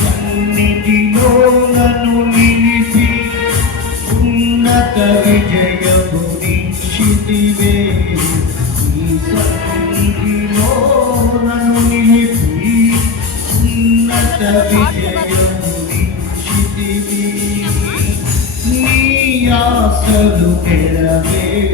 సన్నిధిలో నన్ను నిలిపి ఉన్నత విజయము నిశ్చితివే. ఈ సన్నిధిలో నన్ను నిలిపి ఉన్నత విజయము నిశ్చితివే. నీ ఆశలు నెరవేర్చుటకై